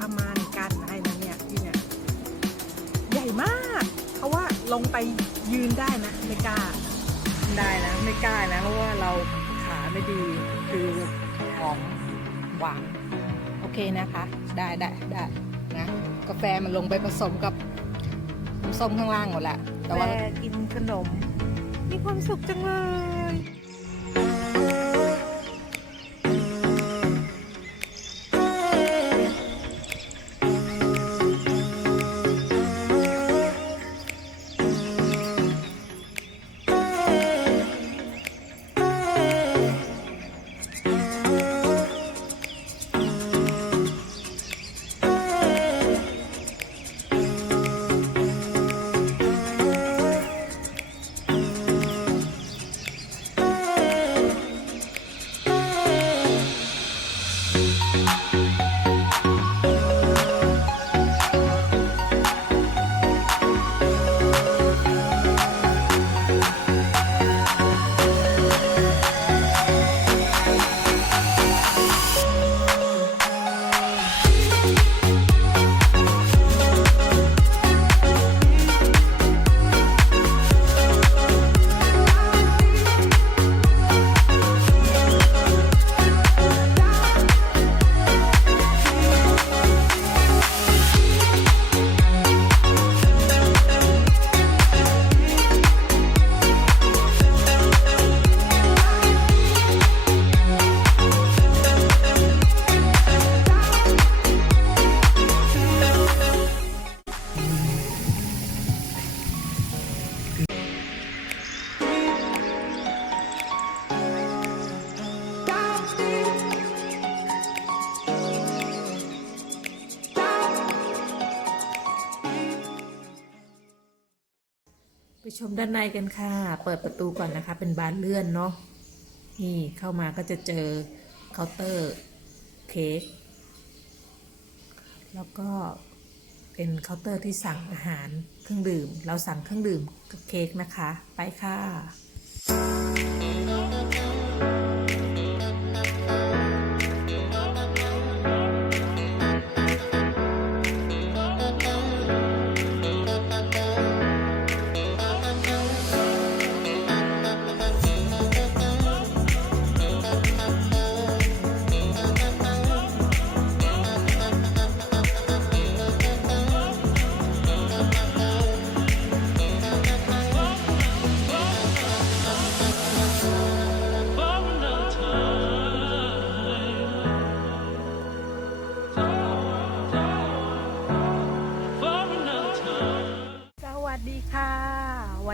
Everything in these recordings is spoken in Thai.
ราะมาม่านกั้นให้นะเนี่ยที่เนี่ยใหญ่มากเขาะว่าลงไปยืนได้นะไม่กล้าได้นะไม่กล้านะเพราะว่าเราขาไม่ดีคือหอมหวานโอเคนะคะ ได้ได้ได้นะกาแฟมันลงไปผสมกับน้ำส้มข้างล่างหมดละแต่ว่ากินขนม มีความสุขจังเลย ชมด้านในกันค่ะ เปิดประตูก่อนนะคะ เป็นบานเลื่อนเนาะ นี่เข้ามาก็จะเจอเคาน์เตอร์เค้ก แล้วก็เป็นเคาน์เตอร์ที่สั่งอาหารเครื่องดื่ม เราสั่งเครื่องดื่มกับเค้กนะคะ ไปค่ะ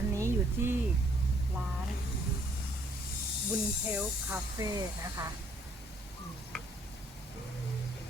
วันนี้อยู่ที่ร้านบุญเทลคาเฟ่นะคะ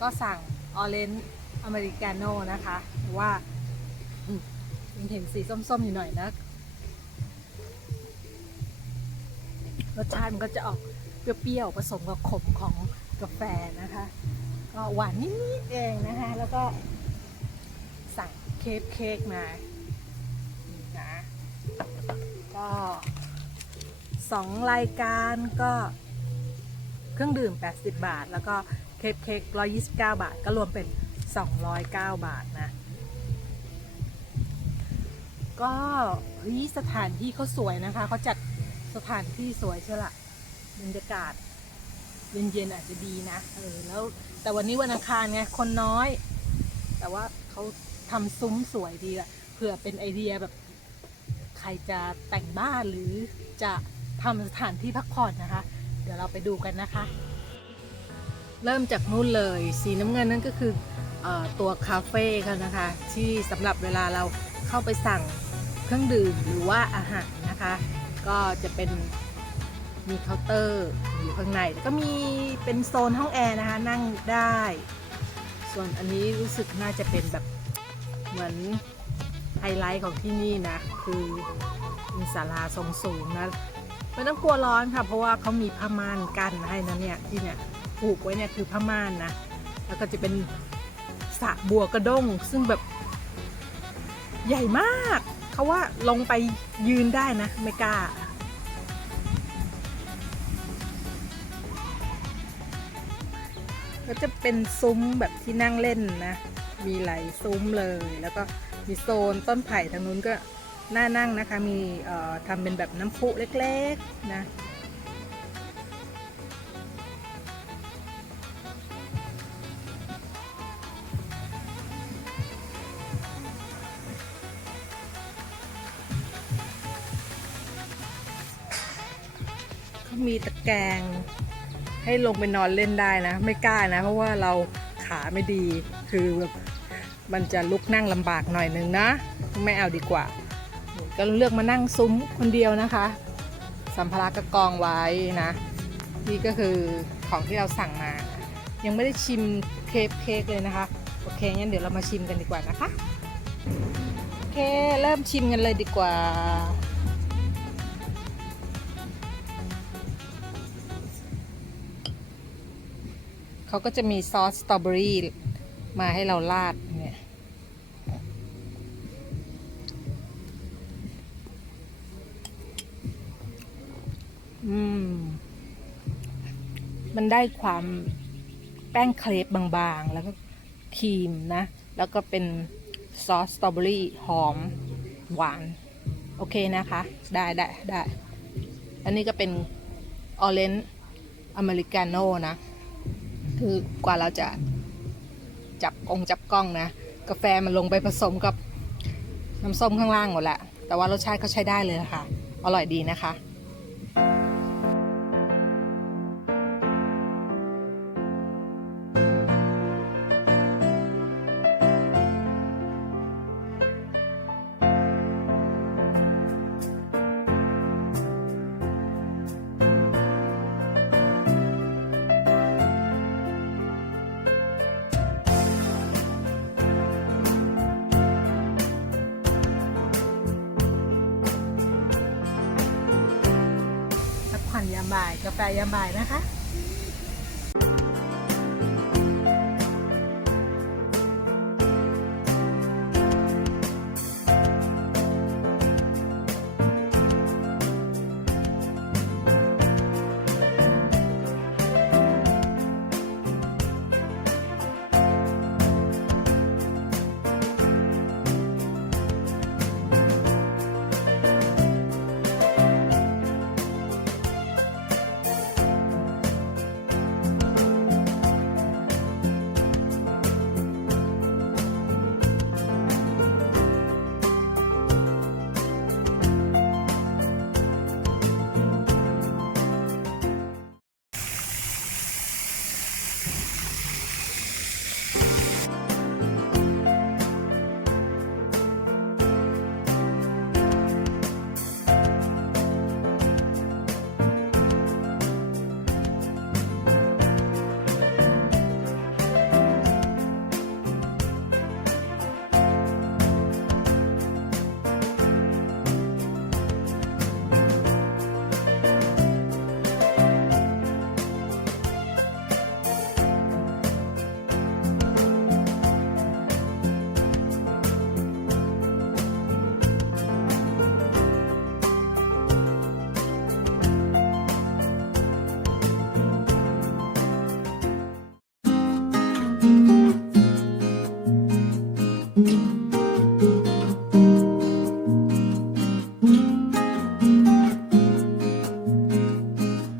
ก็สั่งออเรนจ์อเมริกาโน่นะคะว่ามยังเห็นสีส้มๆอยู่หน่อยนะ รสชาติมันก็จะออกเปรี้ยวๆผสมกับขมของกาแฟนะคะ ก็หวานนิดๆเองนะคะ แล้วก็สั่งเค้กเค้กมา ก็สองรายการก็เครื่องดื่ม 80 บาท แล้วก็เค้กเค้ก129 บาท ก็รวมเป็น 209 บาทนะ ก็เฮ้ยสถานที่เขาสวยนะคะ เขาจัดสถานที่สวยใช่ละบรรยากาศเย็นๆอาจจะดีนะ เออ แล้วแต่วันนี้วันอังคารไง คนน้อย แต่ว่าเขาทำซุ้มสวยดีอะเผื่อเป็นไอเดียแบบ ใครจะแต่งบ้านหรือจะทำสถานที่พักผ่อนนะคะ เดี๋ยวเราไปดูกันนะคะ เริ่มจากนู่นเลย สีน้ำเงินนั่นก็คืออตัวคาเฟ่เขานะคะ ที่สำหรับเวลาเราเข้าไปสั่งเครื่องดื่มหรือว่าอาหารนะคะ ก็จะเป็นมีเคาน์เตอร์อยู่ข้างในแล้วก็มีเป็นโซนห้องแอร์นะคะนั่งได้ ส่วนอันนี้รู้สึกน่าจะเป็นแบบเหมือน ไฮไลท์ของที่นี่นะ คือมีศาลาทรงสูงนะไม่ต้องกลัวร้อนค่ะ เพราะว่าเขามีผ้าม่านกั้นให้นะเนี่ยที่เนี่ยผูกไว้เนี่ยคือผ้าม่านนะ แล้วก็จะเป็นสระบัวกระด้ง ซึ่งแบบใหญ่มาก เขาว่าลงไปยืนได้นะ ไม่กล้าก็จะเป็นซุ้มแบบที่นั่งเล่นนะ มีหลายซุ้มเลยแล้วก็ มีโซนต้นไผ่ทางนู้นก็น่านั่งนะคะ มีทำเป็นแบบน้ำพุเล็กๆนะเขามีตะแกรงให้ลงไปนอนเล่นได้นะ ไม่กล้านะ เพราะว่าเราขาไม่ดีคือแบบ มันจะลุกนั่งลำบากหน่อยนึงนะ ไม่เอาดีกว่า ก็เลือกมานั่งซุ้มคนเดียวนะคะ สัมภาระก็กองไว้นะ นี่ก็คือของที่เราสั่งมา ยังไม่ได้ชิมเคปเค้กเลยนะคะ โอเคงั้นเดี๋ยวเรามาชิมกันดีกว่านะคะ โอเคเริ่มชิมกันเลยดีกว่าเขาก็จะมีซอสสตรอเบอรี่มาให้เราราด ได้ความแป้งเครปบางๆ แล้วก็ครีมนะ แล้วก็เป็นซอสสตรอเบอรี่หอมหวาน โอเคนะคะ ได้ได้ได้ อันนี้ก็เป็นออเรนจ์อเมริกาโน่นะ คือกว่าเราจะจับกงจับกล้องนะ กาแฟมันลงไปผสมกับน้ำส้มข้างล่างหมดละแต่ว่ารสชาติเขาใช้ได้เลยค่ะ อร่อยดีนะคะ บ่าย กาแฟยามบ่ายนะคะ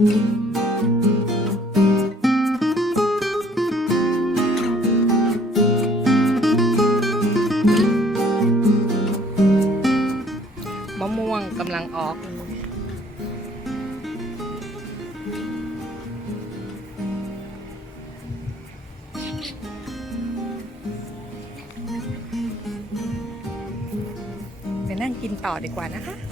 มะม่วงกำลังออก ไปนั่งกินต่อดีกว่านะคะ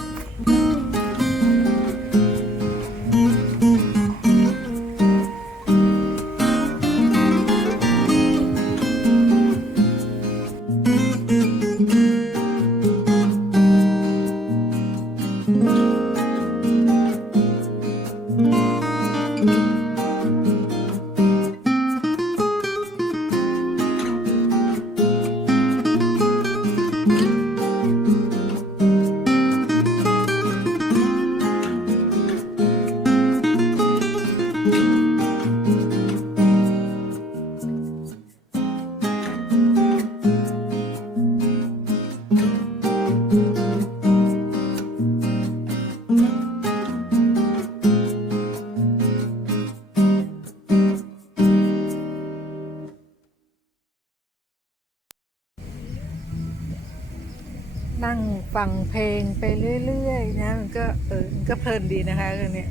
ฟังเพลงไปเรื่อยๆนะมันก็เออมันก็เพลินดีนะคะเรื่องนี้ย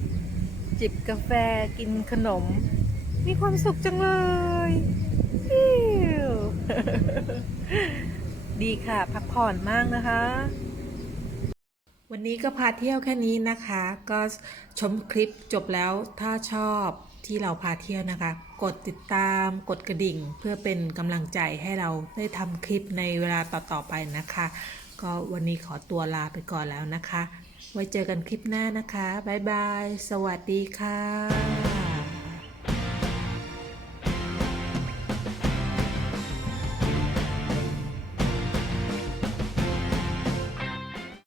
จิบกาแฟกินขนม มีความสุขจังเลยดีค่ะ พักผ่อนมากนะคะ วันนี้ก็พาเที่ยวแค่นี้นะคะ ก็ชมคลิปจบแล้วถ้าชอบที่เราพาเที่ยวนะคะ กดติดตาม กดกระดิ่ง เพื่อเป็นกำลังใจให้เราได้ทำคลิปในเวลาต่อๆไปนะคะ ก็วันนี้ขอตัวลาไปก่อนแล้วนะคะ ไว้เจอกันคลิปหน้านะคะ บ๊ายบาย สวัสดีค่ะ